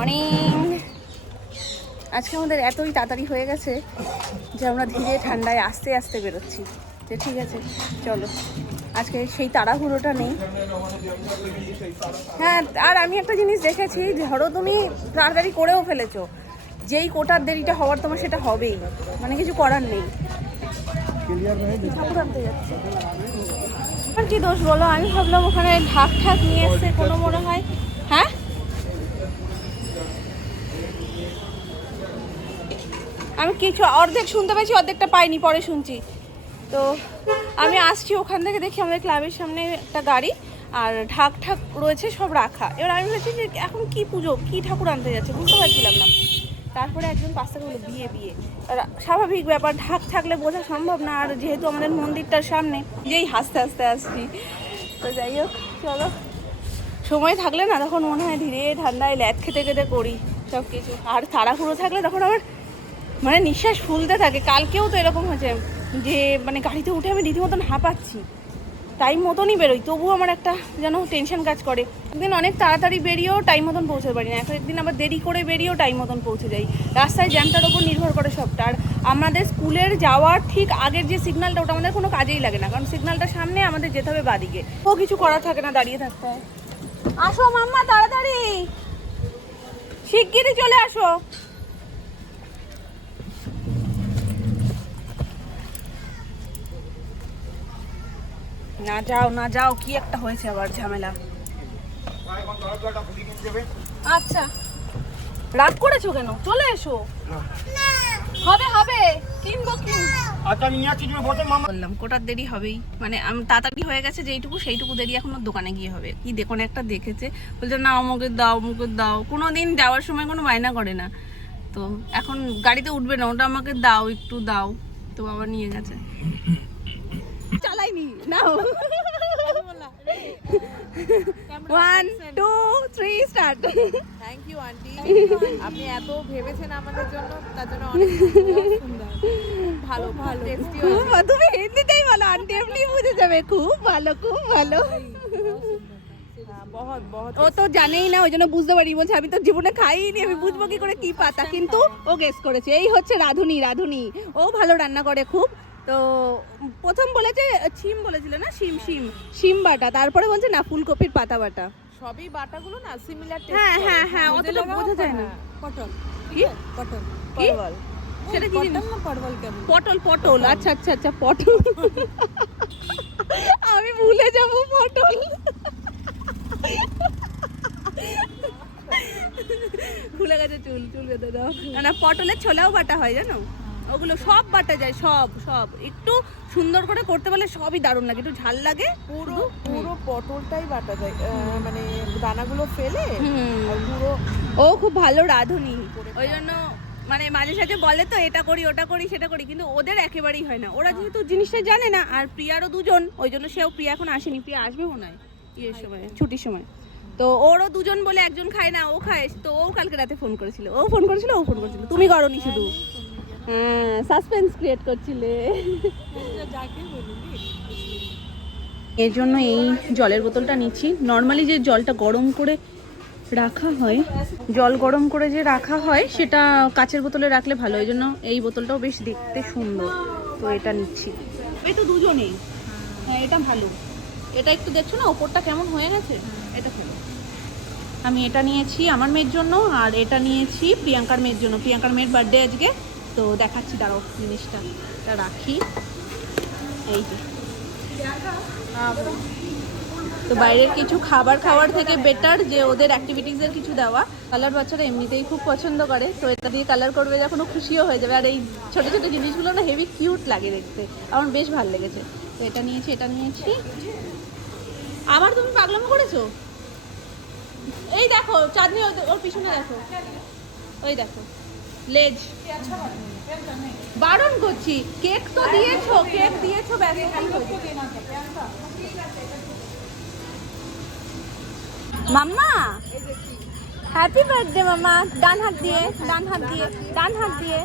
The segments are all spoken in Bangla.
মর্নিং। আজকে আমাদের এতই তাড়াতাড়ি হয়ে গেছে যে আমরা ধীরে ঠান্ডায় আস্তে আস্তে বেরোচ্ছি। যে ঠিক আছে চলো, আজকে সেই তাড়াহুড়োটা নেই। হ্যাঁ, আর আমি একটা জিনিস দেখেছি, ধরো তুমি তাড়াতাড়ি করেও ফেলেছো, যেই কোটার দেরিটা হওয়ার তোমার সেটা হবেই, মানে কিছু করার নেই। ঠাকুর আনতে যাচ্ছে, আর কি দোষ বলো? আমি ভাবলাম ওখানে ঢাক ঠাক নিয়ে এসছে কোনো মনে হয়। হ্যাঁ, আমি কিছু অর্ধেক শুনতে পেয়েছি, অর্ধেকটা পাইনি, পরে শুনছি। তো আমি আসছি ওখান থেকে, দেখি আমাদের ক্লাবের সামনে একটা গাড়ি আর ঢাক ঠাক রয়েছে সব রাখা। এবার আমি ভাবছি যে এখন কি পুজো, কি ঠাকুর আনতে যাচ্ছে বুঝতে পারছিলাম না। তারপরে একজন পাশ থেকে বললো বিয়ে বিয়ে, স্বাভাবিক ব্যাপার, ঢাক থাকলে বোঝা সম্ভব না। আর যেহেতু আমাদের মন্দিরটার সামনে, যেই হাসতে হাসতে আসছি। তো যাই হোক চলো, সময় থাকলে না তখন মনে হয় ধীরে ঠান্ডায় ল্যাদ খেতে খেতে করি সব কিছু। আর তাড়াহুড়ো থাকলে তখন আমার মানে নিঃশ্বাস ফুলতে থাকে। কালকেও তো এরকম হয়েছে যে মানে গাড়িতে উঠে আমি রীতিমতন হাঁপাচ্ছি, টাইম মতনই বেরোই, তবুও আমার একটা যেন টেনশন কাজ করে। একদিন অনেক তাড়াতাড়ি বেরিয়েও টাইম মতন পৌঁছতে পারি না, একদিন আবার দেরি করে বেরিয়েও টাইম মতন পৌঁছে যাই। রাস্তায় জ্যামটার ওপর নির্ভর করে সবটা। আর আমাদের স্কুলের যাওয়ার ঠিক আগের যে সিগন্যালটা, ওটা আমাদের কোনো কাজেই লাগে না, কারণ সিগন্যালটা সামনে, আমাদের যেতে হবে বাদিকে। ও কিছু করার থাকে না, দাঁড়িয়ে থাকতে হয়। আসো মাম্মা তাড়াতাড়ি, শিগগিরই চলে আসো। না যাও না যাও, কি একটা হয়েছে আবার ঝামেলা। আচ্ছা, রাগ করেছো কেন? চলে এসো। হবে হবে, কিনবো বললাম, কোটার দেরি হবেই, মানে আমি তাড়াতাড়ি হয়ে গেছে যেইটুকু, সেইটুকু দেরি এখন ওর দোকানে গিয়ে হবে। কি দেখুন, একটা দেখেছে, বলছে না আমাকে দাও, আমাকে দাও। কোনো দিন যাওয়ার সময় কোনো বায়না করে না, তো এখন গাড়িতে উঠবে না, ওটা আমাকে দাও, একটু দাও। তো বাবা নিয়ে গেছে, চালাইনি নাও। 1 2 3 স্টার্ট। থ্যাংক ইউ আন্টি, আপনি এত ভেবেছেন আমাদের জন্য, তার জন্য অনেক সুন্দর, ভালো ভালো টেস্টি। তুমি হিন্দিতেই বলো, আন্টি এমনি বুঝে যাবে। খুব ভালো, খুব ভালো। বহুত বহুত। ও তো জানেই না, ওই জন্য বুঝতে পারি। বলছে আমি তো জীবনে খাইনি, আমি বুঝবো কি করে কি পাতা। কিন্তু ও গেস করেছে। এই হচ্ছে রাধুনি। রাধুনি ও ভালো রান্না করে খুব। তো প্রথম বলেছে শিম, বলেছিল না শিম, শিম শিম বাটা, তারপরে বলছে না ফুলকপির পাতা বাটা। সবই বাটাগুলো না সিমিলার টেস্ট। হ্যাঁ হ্যাঁ হ্যাঁ, অতটা বোঝা যায় না। পটল কি পটল কি পটল, সেটা কি জিনিস? পটল কেমন? পটল পটল, আচ্ছা আচ্ছা আচ্ছা, পটল। আমি ভুলে যাব পটল। খুলে গেছে চুল, চুল বেঁধে দাও। না, পটলের ছোলাও বাটা হয় জানো, ওগুলো সব বাটা যায়, সব সব। একটু সুন্দর করে করতে পারলে সবই দারুণ লাগে, একটু ঝাল লাগে। পুরো পুরো পটলটাই বাটা যায়, মানে দানাগুলো ফেলে পুরো। ও খুব ভালো রাঁধুনি, ওই জন্য মানে মাঝে সাঝে বলে তো এটা করি ওটা করি সেটা করি, কিন্তু ওদের একেবারেই হয় না। ওরা যেহেতু জিনিসটা জানে না, আর প্রিয়ারও দুজন, ওই জন্য সেও, প্রিয়া এখন আসেনি, প্রিয়া আসবে মনে হয় ইয়ের সময়, ছুটির সময়। তো ওরও দুজন বলে একজন খায় না, ও খায়। তো ও কালকে রাতে ফোন করেছিল, ও ফোন করেছিল, তুমি করোনি শুধু। হ্যাঁ, সাসপেন্স ক্রিয়েট করছিলে। এর জন্য এই জলের বোতলটা নিচ্ছি। নর্মালি যে জলটা গরম করে রাখা হয়, জল গরম করে যে রাখা হয়, সেটা কাচের বোতলে রাখলে ভালো। এই জন্য এই বোতলটাও বেশ দেখতে সুন্দর, তো এটা নিচ্ছি। এই তো দুজনেই। হ্যাঁ, এটা ভালো। এটা একটু দেখছো না ওপরটা কেমন হয়ে গেছে, এটা ভালো। আমি এটা নিয়েছি আমার মেয়ের জন্য, আর এটা নিয়েছি প্রিয়াঙ্কার মেয়ের জন্য। প্রিয়াঙ্কার মেয়ের বার্থডে আজকে, তো দেখাচ্ছি, দাঁড়াও জিনিসটা এটা রাখি। এই যে, তো বাইরের কিছু খাবার খাওয়ার থেকে বেটার যে ওদের অ্যাক্টিভিটিসের কিছু দেওয়া। কালার বাচ্চারা এমনিতেই খুব পছন্দ করে, তো এটা দিয়ে কালার করবে যখন ও খুশিও হয়ে যাবে। আর এই ছোটো ছোটো জিনিসগুলো না হেভি কিউট লাগে দেখতে, আমার বেশ ভালো লেগেছে। তো এটা নিয়েছি, এটা নিয়েছি। আবার তুমি পাগলামো করেছো। এই দেখো চাঁদনি, ওর পিছনে দেখো, ওই দেখো লেজ। বারণ করছি, কেক তো দিয়েছো, কেক দিয়েছো, মাম্মা হ্যাপি বার্থডে মাম্মা। ডান হাত দিয়ে, ডান হাত দিয়ে, ডান হাত দিয়ে।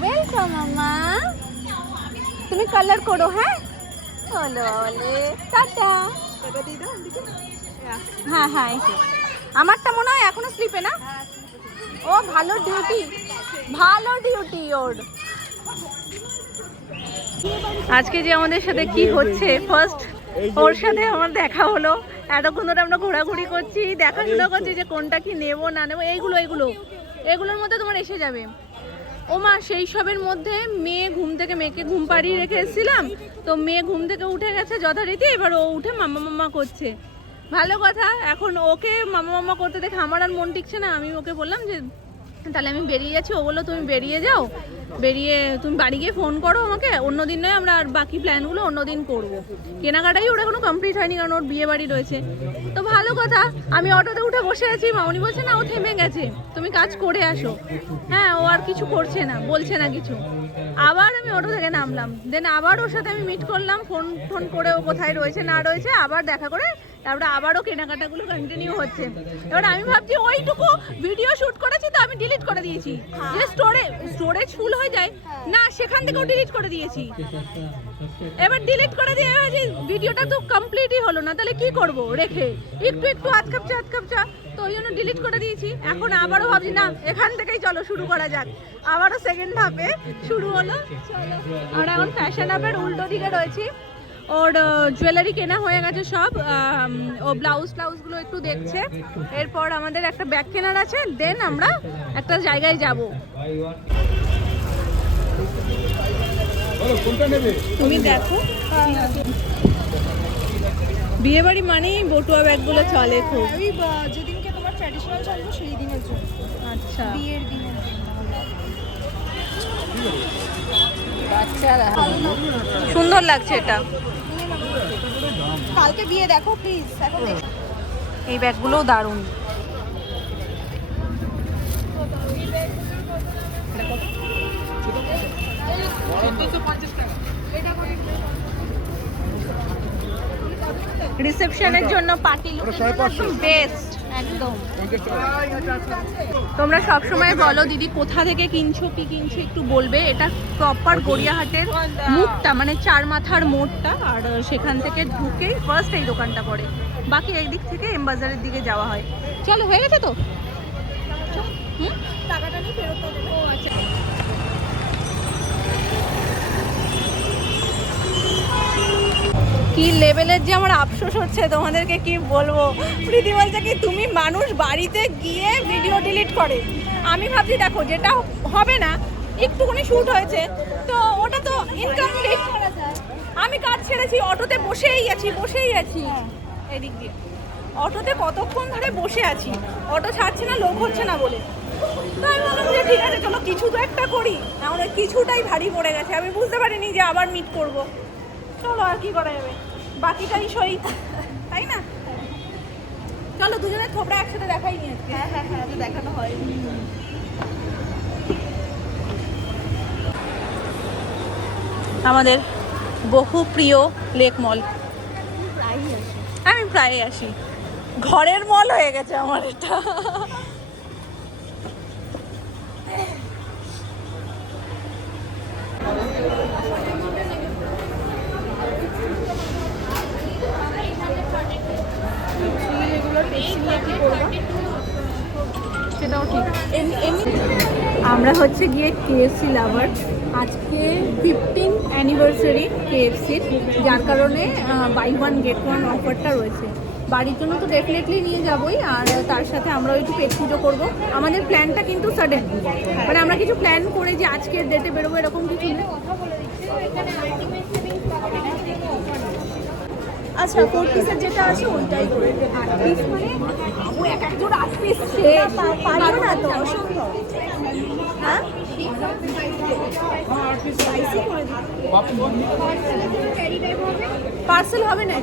ওয়েলকাম মাম্মা, তুমি কালার করো। হ্যাঁ বলো বলে টাটা। হ্যাঁ হ্যাঁ, আমারটা মনে হয় এখনো স্লিপে না। ও ভালো ডিউটি ওর। আজকে যে আমাদের সাথে কি হচ্ছে, ফার্স্ট ওর সাথে আমার দেখা হলো। এতক্ষণ ধরে আমরা ঘোরাঘুরি করছি, দেখাশোনা করছি যে কোনটা কি নেবো না নেবো। এগুলোর মধ্যে তোমার এসে যাবে। ও মা, সেই সবের মধ্যে মেয়েকে ঘুম পাড়িয়ে রেখে এসেছিলাম, তো মেয়ে ঘুম থেকে উঠে গেছে যথারীতি। এবার ও উঠে মাম্মা করছে, ভালো কথা। এখন ওকে মাম্মা করতে দেখে আমার আর মন টিকছে না। আমি ওকে বললাম যে তাহলে আমি বেরিয়ে যাচ্ছি। ও বললো তুমি বেরিয়ে যাও, বেরিয়ে তুমি বাড়ি গিয়ে ফোন করো আমাকে, অন্যদিন নয়, আমরা আর বাকি প্ল্যানগুলো অন্যদিন করবো। কেনাকাটাই ওর এখনো কমপ্লিট হয়নি, কারণ ওর বিয়ে বাড়ি রয়েছে। তো ভালো কথা, আমি অটোতে উঠে বসে আছি। মামনি বলছে না ও থেমে গেছে, তুমি কাজ করে আসো। হ্যাঁ, ও আর কিছু করছে না, বলছে না কিছু। আবার আমি অটো থেকে নামলাম, দেন আবার ওর সাথে আমি মিট করলাম, ফোন করে ও কোথায় রয়েছে না রয়েছে, আবার দেখা করে তারপরে আবারও কেনাকাটাগুলো কন্টিনিউ হচ্ছে। এবার আমি ভাবছি ওইটুকু ভিডিও শুট করেছি তো আমি ডিলিট করে দিয়েছি, যে স্টোরেজ ফুল হয়ে যায় না, সেখান থেকেও ডিলিট করে দিয়েছি। এবার ডিলিট করে দিয়ে ভাবছি ভিডিওটা তো কমপ্লিটই হলো না, তাহলে কি করব রেখে, একটু হাত কাঁপছা, তো ওই জন্য ডিলিট করে দিয়েছি। এখন আবারও ভাবছি না, এখান থেকেই চলো শুরু করা যাক। আবারও সেকেন্ড হাফে শুরু হলো, চলো। আর এখন ফ্যাশন হাবের উল্টো দিকে রয়েছি। ওর জুয়েলারি কেনা হয়ে গেছে সব, ও ব্লাউজগুলো একটু দেখছে। এরপর আমাদের একটা ব্যাগ কেনার আছে, দেন আমরা একটা জায়গায় যাব। তুমি দেখো, বিয়ে বাড়ি মানেই বটুয়া ব্যাগগুলো চলে খুব। আমি যেদিনকে তোমার ট্র্যাডিশনাল চলবো সেই দিনের জন্য, আচ্ছা, বিয়ের দিনের জন্য। বাচ্চারা সুন্দর লাগছে এটা। কালকে বিয়ে দেখো প্লিজ, এখন এই ব্যাগগুলোও দারুণ। রিসেপশনের জন্য পার্টি বেস্ট একদম। তোমরা সব সময় বলো দিদি কোথা থেকে কিনছো, কি কিনছো একটু বলবে। এটা প্রপার গড়িয়াহাটের মুখটা, মানে চার মাথার মোড়টা, আর সেখান থেকে ঢুকেই ফার্স্ট এই দোকানটা পড়ে। বাকি এই দিক থেকে এম বাজারের দিকে যাওয়া হয়। চলো, হয়ে গেছে তো? টাকাটা নিয়ে ফেরত দেবো। ও আচ্ছা, কি লেভেলের যে আমার আফসোস হচ্ছে, তোমাদেরকে কি বলবো। প্রীতি বলছে কি তুমি মানুষ বাড়িতে গিয়ে ভিডিও ডিলিট করে। আমি ভাবছি দেখো যেটা হবে না, একটুখানি শ্যুট হয়েছে তো ওটা তো ইনকমপ্লিট। আমি কাজ ছেড়েছি, অটোতে বসেই আছি এদিক দিয়ে। অটোতে কতক্ষণ ধরে বসে আছি, অটো ছাড়ছে না, লোক হচ্ছে না বলে। তো আমি বললাম যে ঠিক আছে চলো কিছু তো একটা করি। এখন ওই কিছুটাই ভারী পড়ে গেছে, আমি বুঝতে পারিনি যে আবার মিট করব। চলো, আর কি করা যাবে, বাকিটাই সই, তাই না? চলো দুজনের থোবড়া একসাথে দেখাই নিয়ে। হ্যাঁ, তো দেখানো হয়। আমাদের বহু প্রিয় লেক মল, আমি প্রায়ই আসি। ঘরের মল হয়ে গেছে আমার এটা। সেটাও ঠিক। আমরা হচ্ছে গিয়ে কেএফসি লাভার। আজকে 15th অ্যানিভার্সারি কেএফসির, যার কারণে বাই 1 get 1 অফারটা রয়েছে। বাড়ির জন্য তো ডেফিনেটলি নিয়ে যাবোই, আর তার সাথে আমরাও একটু পেট পুজো করবো। আমাদের প্ল্যানটা কিন্তু সাডেন, মানে আমরা কিছু প্ল্যান করে যে আজকের ডেটে বেরোবো এরকম কিছু নেই। আচ্ছা, 4 পিসের যেটা আছে ওইটাই করে 8 পিস, মানে ও এক একজন 8 পিস শেষ, পারবো না তো, অসম্ভব। হ্যাঁ, পার্সেল হবে না,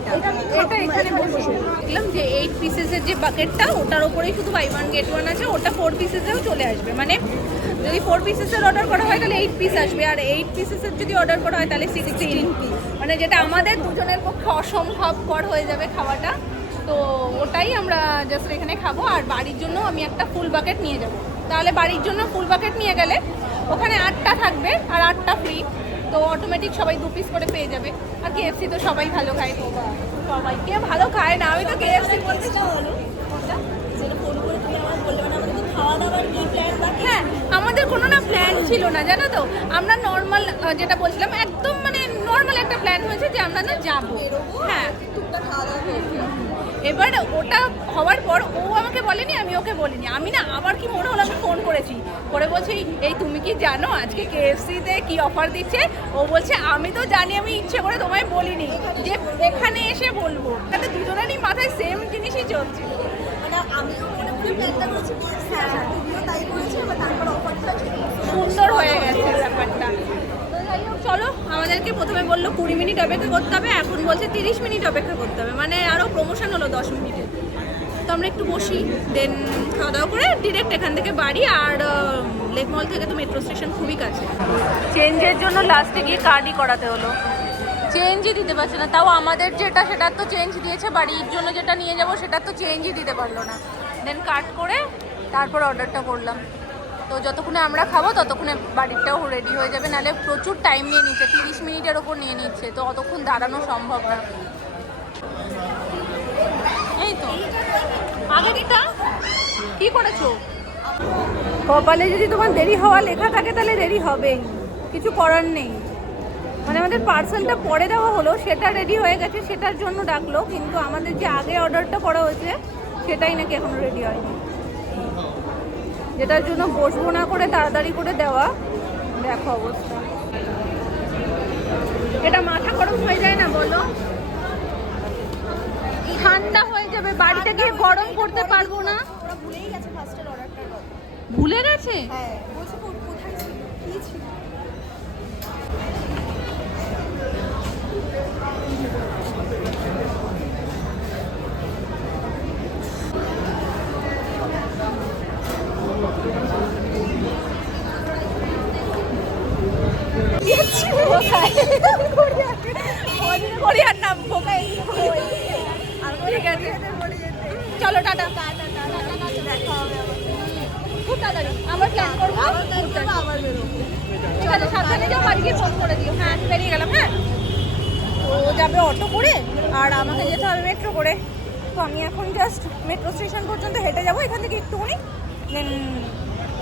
এটা এখানে বসে দেখলাম যে 8 পিসেসের যে বাকেটটা, ওটার উপরেই শুধু বাই 1 get 1 আছে। ওটা 4 পিসেসেও চলে আসবে, মানে যদি 4 পিসেসের অর্ডার করা হয় তাহলে 8 পিস আসবে, আর 8 পিসেসের যদি অর্ডার করা হয় তাহলে 16 পিস, মানে যেটা আমাদের দুজনের পক্ষে অসম্ভবকর হয়ে যাবে খাওয়াটা। তো ওটাই আমরা জাস্ট এখানে খাবো। আর বাড়ির জন্য আমি একটা ফুল বাকেট নিয়ে যাব। তাহলে বাড়ির জন্য ফুল বাকেট নিয়ে গেলে ওখানে 8টা থাকবে আর 8টা ফ্রি, তো অটোমেটিক সবাই 2 পিস করে পেয়ে যাবে। আর কেএফসি তো সবাই ভালো খায়, তো সবাই কে ভালো খায় না, আমি তো কেএফসি বলতে চাই। ছিল না, জানো তো। আমরা নর্মাল যেটা বলছিলাম, একদম মানে নর্মাল একটা প্ল্যান হয়েছে যে আমরা না যাবো। হ্যাঁ, এবার ওটা হওয়ার পর ও আমাকে বলেনি, আমি ওকে বলিনি। আমি না আবার কি মনে হলো, আমি ফোন করেছি, করে বলছি এই তুমি কি জানো আজকে কেএফসিতে কি অফার দিচ্ছে? ও বলছে আমি তো জানি, আমি ইচ্ছে করে তোমায় বলিনি যে এখানে এসে বলবো। তাতে দুজনেরই মাথায় সেম জিনিসই চলছিল। মানে আমিও মনে মনে প্ল্যানটা করেছি কেএফসি আসার, তুমিও তাই করেছো, এবার তারপর অফারটা সুন্দর হয়ে গেছে ব্যাপারটা। তো যাই হোক, চলো, আমাদেরকে প্রথমে বললো 20 মিনিট অপেক্ষা করতে হবে, এখন বলছে 30 মিনিট অপেক্ষা করতে হবে, মানে আরও প্রমোশন হলো 10 মিনিটে। তো আমরা একটু বসি, দেন খাওয়া দাওয়া করে ডিরেক্ট এখান থেকে বাড়ি। আর লেক মল থেকে তো মেট্রো স্টেশন খুবই কাছে। চেঞ্জের জন্য লাস্টে গিয়ে কার্ডই করাতে হলো, চেঞ্জই দিতে পারছে না। তাও আমাদের যেটা সেটার তো চেঞ্জ দিয়েছে, বাড়ির জন্য যেটা নিয়ে যাবো সেটার তো চেঞ্জই দিতে পারলো না। দেন কাট করে তারপর অর্ডারটা করলাম। তো যতক্ষণে আমরা খাবো ততক্ষণে বাড়িটাও রেডি হয়ে যাবে, নাহলে প্রচুর টাইম নিয়ে নিচ্ছে, 30 মিনিটের ওপর নিয়ে নিচ্ছে, তো অতক্ষণ দাঁড়ানো সম্ভব না। এই তো আগেরটা কি করেছো? কপালে যদি তোমার দেরি হওয়া লেখা থাকে তাহলে দেরি হবেই, কিছু করার নেই। মানে আমাদের পার্সেলটা পরে দেওয়া হলো, সেটা রেডি হয়ে গেছে, সেটার জন্য ডাকলো, কিন্তু আমাদের যে আগে অর্ডারটা করা হয়েছে সেটাই নাকি এখনো রেডি হয়নি, যেটার জন্য বসবো না করে তাড়াতাড়ি করে দেওয়া। দেখো অবস্থা, এটা মাথা গরম হয়ে যায় না বলো? ঠান্ডা হয়ে যাবে, বাড়িতে গিয়ে গরম করতে পারবো না। ওরা ভুলেই গেছে ফার্স্টের অর্ডারটার কথা। ভুলে গেছে? হ্যাঁ, বলছে কোথায় ছিল, কি ছিল। কোরিয়ার নাম কোথায়? ঠিক আছে, চলো টাটা। খুব তাড়াতাড়ি আবার প্ল্যান করবো, আবার বেরোবো। ঠিক আছে, সাবধানে যাও, বাড়ি গিয়ে ফোন করে দিও। হ্যাঁ, বেরিয়ে গেলাম। হ্যাঁ, তো ও যাবে অটো করে আর আমাকে যেতে হবে মেট্রো করে। তো আমি এখন জাস্ট মেট্রো স্টেশন পর্যন্ত হেঁটে যাবো, এখান থেকে একটুখানি, দেন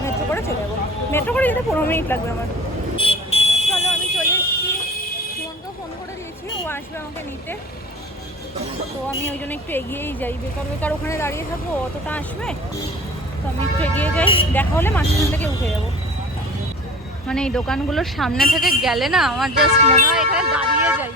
মেট্রো করে চলে যাবো। মেট্রো করে যেতে 15 মিনিট লাগবে আমার। চলো, আমি চলে এসেছি, সুমনকেও ফোন করে দিয়েছি, ও আসবে আমাকে নিতে। তো আমি ওই জন্য একটু এগিয়েই যাই, বেকার বেকার ওখানে দাঁড়িয়ে থাকবো, অতটা আসবে। তো আমি একটু এগিয়ে যাই, দেখা হলে মাঝখান থেকে উঠে যাবো। মানে এই দোকানগুলোর সামনে থেকে গেলে না আমার জাস্ট মনে হয় এখানে দাঁড়িয়ে যাই।